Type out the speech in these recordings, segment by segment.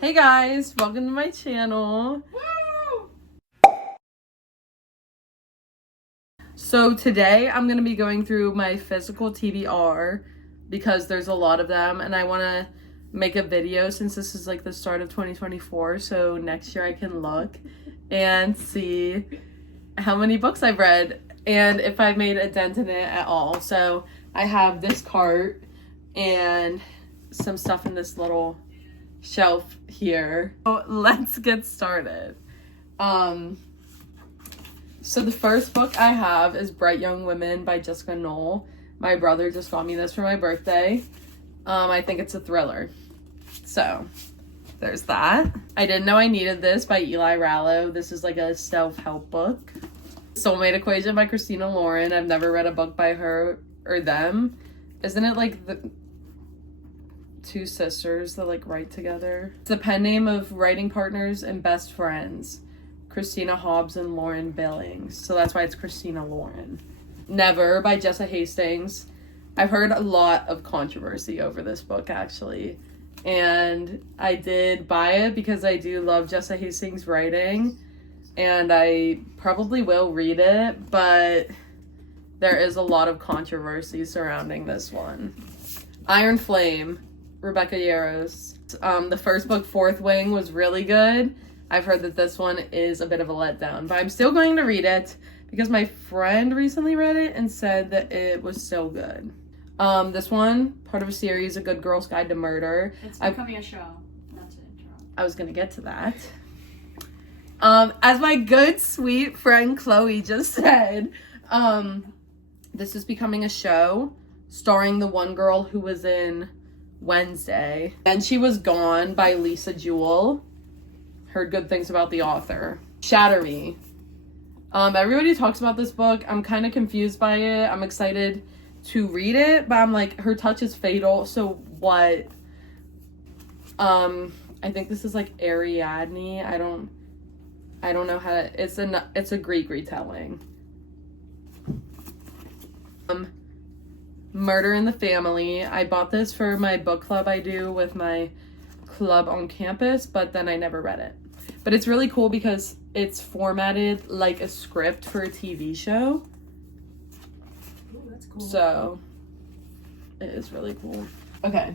Hey guys, welcome to my channel. Woo! So today I'm going to be going through my physical TBR because there's a lot of them and I want to make a video since this is like the start of 2024, so next year I can look and see how many books I've read and if I've made a dent in it at all. So I have this cart and some stuff in this little shelf here. So let's get started. So the first book I have is Bright Young Women by Jessica Knoll. My brother just got me this for my birthday. I think it's a thriller. So there's that. I Didn't Know I Needed This by Eli Rallo. This is like a self-help book. Soulmate Equation by Christina Lauren. I've never read a book by her or them. Isn't it like the two sisters that like write together? It's the pen name of writing partners and best friends, Christina Hobbs and Lauren Billings. So that's why it's Christina Lauren. Never by Jessa Hastings. I've heard a lot of controversy over this book actually. And I did buy it because I do love Jessa Hastings' writing. And I probably will read it, but there is a lot of controversy surrounding this one. Iron Flame, Rebecca Yarros. The first book, Fourth Wing, was really good. I've heard that this one is a bit of a letdown, but I'm still going to read it because my friend recently read it and said that it was so good. This one, part of a series, A Good Girl's Guide to Murder. It's becoming a show. Not to interrupt. I was going to get to that. As my good, sweet friend Chloe just said, this is becoming a show starring the one girl who was in Wednesday. And She Was Gone by Lisa Jewell. Heard good things about the author. Shatter Me. Everybody talks about this book. I'm kind of confused by it. I'm excited to read it, but I'm like, her touch is fatal, so what? I think this is like Ariadne. I don't know how to, it's a Greek retelling. Murder in the Family. I bought this for my book club I do with my club on campus, but then I never read it. But it's really cool because it's formatted like a script for a TV show. Ooh, that's cool. So it is really cool. Okay,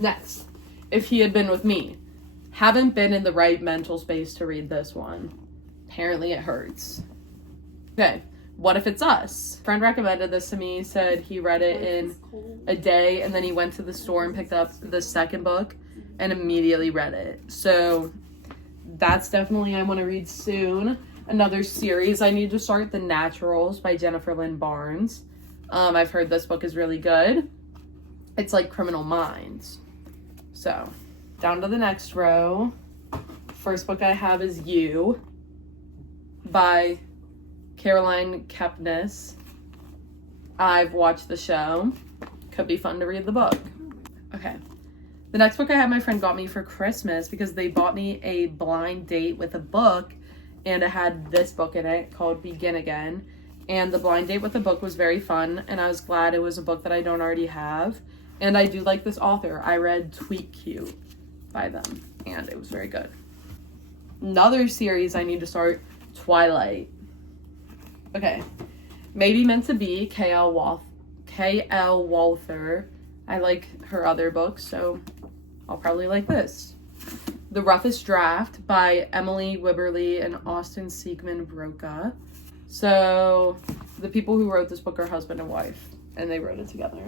next. If He Had Been With Me. Haven't been in the right mental space to read this one. Apparently it hurts. Okay, What If It's Us? A friend recommended this to me, said he read it in a day, and then he went to the store and picked up the second book and immediately read it. So that's definitely I want to read soon. Another series I need to start, The Naturals by Jennifer Lynn Barnes. I've heard this book is really good. It's like Criminal Minds. So down to the next row. First book I have is You by Caroline Kepnes. I've watched the show. Could be fun to read the book. Okay. The next book I have my friend got me for Christmas because they bought me a blind date with a book and it had this book in it called Begin Again. And the blind date with the book was very fun and I was glad it was a book that I don't already have. And I do like this author. I read Tweet Cute by them and it was very good. Another series I need to start, Twilight. Okay. Maybe Meant to Be, K.L. Walther. I like her other books, so I'll probably like this. The Roughest Draft by Emily Wibberley and Austin Siegman Broca. So the people who wrote this book are husband and wife, and they wrote it together.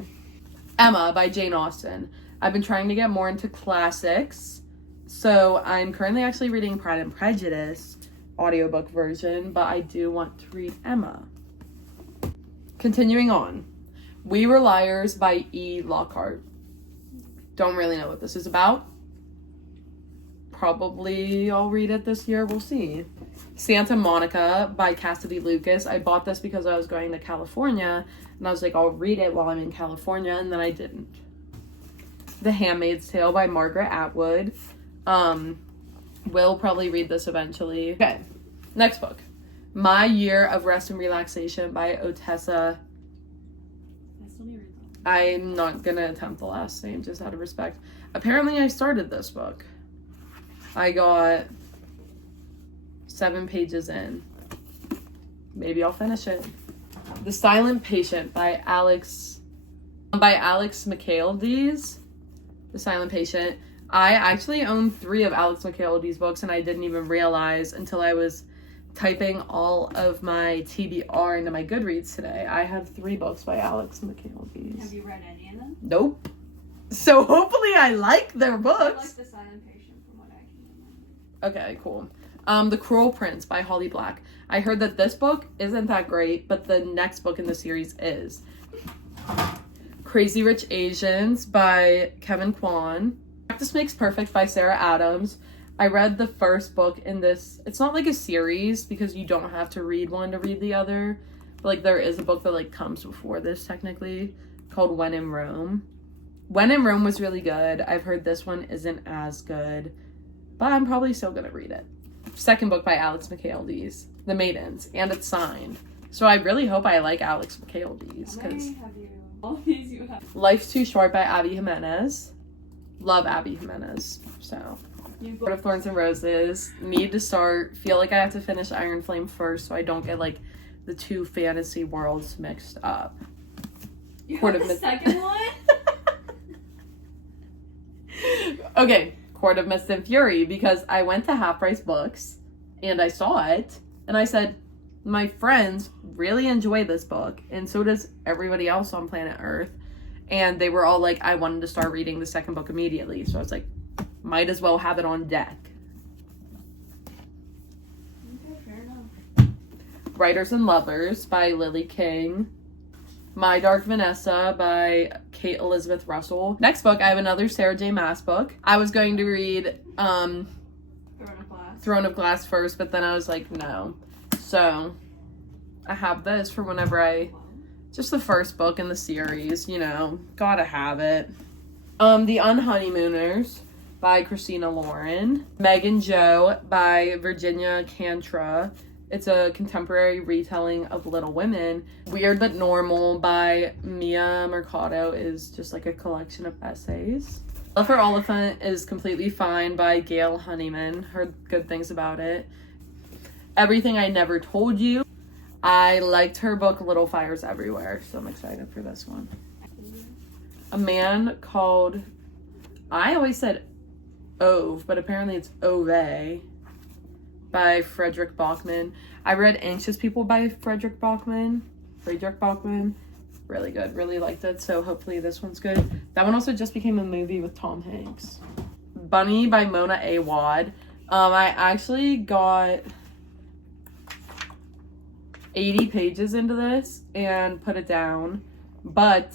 Emma by Jane Austen. I've been trying to get more into classics, so I'm currently actually reading Pride and Prejudice audiobook version, but I do want to read Emma. Continuing on. We Were Liars by E. Lockhart. Don't really know what this is about. Probably I'll read it this year. We'll see. Santa Monica by Cassidy Lucas. I bought this because I was going to California and I was like, I'll read it while I'm in California, and then I didn't. The Handmaid's Tale by Margaret Atwood. Will probably read this eventually. Okay, next book. My Year of Rest and Relaxation by Otessa. I'm not gonna attempt the last name just out of respect. Apparently I started this book. I got 7 pages in. Maybe I'll finish it. The Silent Patient by Alex Michaelides. The Silent Patient. I actually own 3 of Alex Michaelides' books, and I didn't even realize until I was typing all of my TBR into my Goodreads today. I have 3 books by Alex Michaelides. Have you read any of them? Nope. So hopefully I like their I books. like The Silent Patient from what I can remember. Okay, cool. The Cruel Prince by Holly Black. I heard that this book isn't that great, but the next book in the series is. Crazy Rich Asians by Kevin Kwan. Practice Makes Perfect by Sarah Adams. I read the first book in this. It's not like a series because you don't have to read one to read the other. But like there is a book that like comes before this technically called When in Rome. When in Rome was really good. I've heard this one isn't as good, but I'm probably still gonna read it. Second book by Alex Michaelides, The Maidens, and it's signed. So I really hope I like Alex Michaelides How many because have you? All these you have. Life's Too Short by Abby Jimenez. Love Abby Jimenez. So You Court of Thorns and Roses. Need to start. Feel like I have to finish Iron Flame first so I don't get like the 2 fantasy worlds mixed up. You Court have of the Mist- second one? Okay, Court of Mist and Fury, because I went to Half Price Books and I saw it and I said, my friends really enjoy this book and so does everybody else on planet Earth. And they were all like, I wanted to start reading the second book immediately. So I was like, might as well have it on deck. Okay, fair enough. Writers and Lovers by Lily King. My Dark Vanessa by Kate Elizabeth Russell. Next book, I have another Sarah J. Maas book. I was going to read Throne of Glass first, but then I was like, no. So I have this for whenever just the first book in the series, you know, gotta have it. The Unhoneymooners by Christina Lauren. Meg and Joe by Virginia Cantra. It's a contemporary retelling of Little Women. Weird But Normal by Mia Mercado is just like a collection of essays. Love for Oliphant is Completely Fine by Gail Honeyman. Heard good things about it. Everything I Never Told You. I liked her book Little Fires Everywhere, so I'm excited for this one. A Man Called, I always said Ove, but apparently it's Ove by Frederick Bachman. I read Anxious People by Frederick Bachman. Really good. Really liked it. So hopefully this one's good. That one also just became a movie with Tom Hanks. Bunny by Mona Awad. I actually got 80 pages into this and put it down, but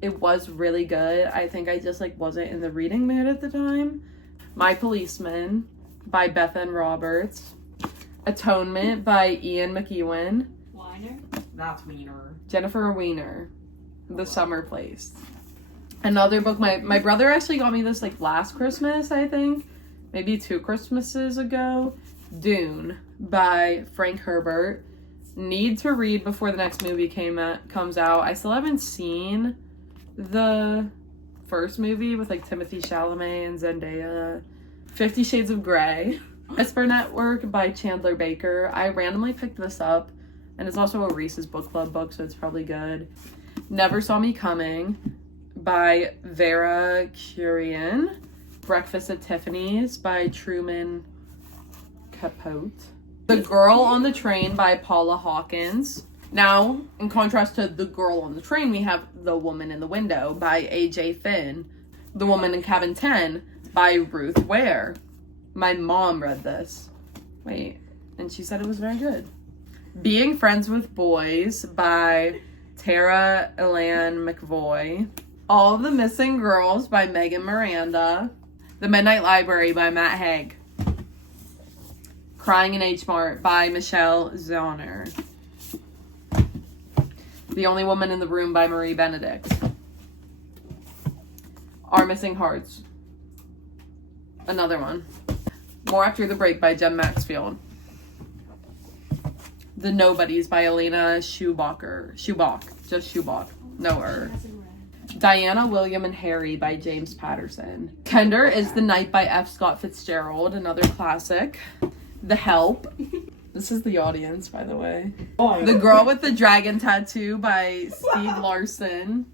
it was really good. I think I just like wasn't in the reading mood at the time. My Policeman by Beth Ann Roberts. Atonement by Ian McEwan. Weiner? That's Wiener. Jennifer Weiner. The Summer Place. Another book, my brother actually got me this like last Christmas, I think. Maybe 2 Christmases ago. Dune by Frank Herbert. Need to read before the next movie comes out. I still haven't seen the first movie with like Timothée Chalamet and Zendaya. 50 Shades of Grey. Esper Network by Chandler Baker. I randomly picked this up, and it's also a Reese's Book Club book, so it's probably good. Never Saw Me Coming by Vera Kurian. Breakfast at Tiffany's by Truman Capote. The Girl on the Train by Paula Hawkins. Now, in contrast to The Girl on the Train, we have The Woman in the Window by A.J. Finn. The Woman in Cabin 10 by Ruth Ware. My mom read this. Wait, and she said it was very good. Being Friends with Boys by Tara Elan McVoy. All the Missing Girls by Megan Miranda. The Midnight Library by Matt Haig. Crying in H Mart by Michelle Zauner. The Only Woman in the Room by Marie Benedict. Our Missing Hearts. Another one. More After the Break by Jem Maxfield. The Nobodies by Elena Schubach. Just Schubach. No, Diana, William, and Harry by James Patterson. Kender is the Night by F. Scott Fitzgerald, another classic. The Help. This is the audience, by the way. The Girl with the Dragon Tattoo by Steve Larson.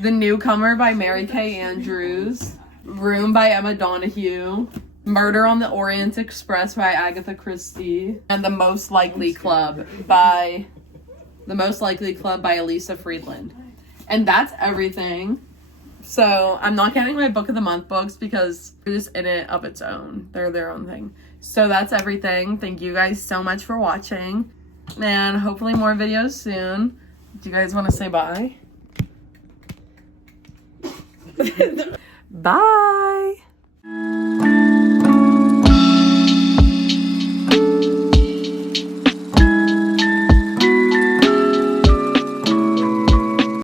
The Newcomer by Mary Kay Andrews. Room by Emma Donoghue. Murder on the Orient Express by Agatha Christie. And The Most Likely Club by Elisa Friedland. And that's everything. So I'm not counting my book of the month books because they're just in it of its own. They're their own thing. So that's everything. Thank you guys so much for watching. And hopefully more videos soon. Do you guys want to say bye? Bye.